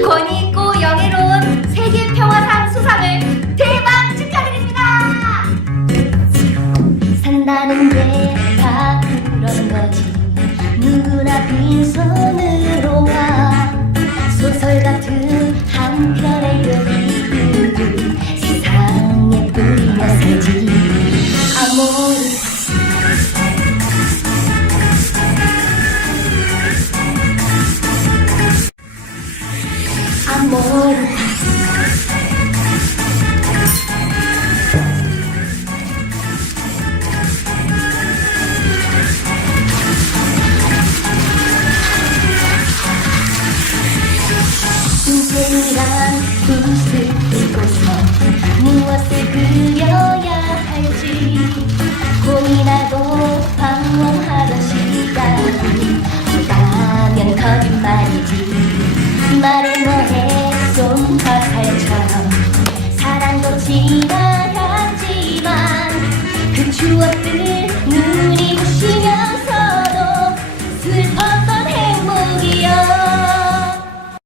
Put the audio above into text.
권위 있고 영예로운 세계 평화상 수상을 대박 축하드립니다. 산다는 게 아모르 인생이란 무엇을 그려야 할지 고민하고 방황하던 시간이 있다면 거짓말이지 말은 지나갔지만 그 추억들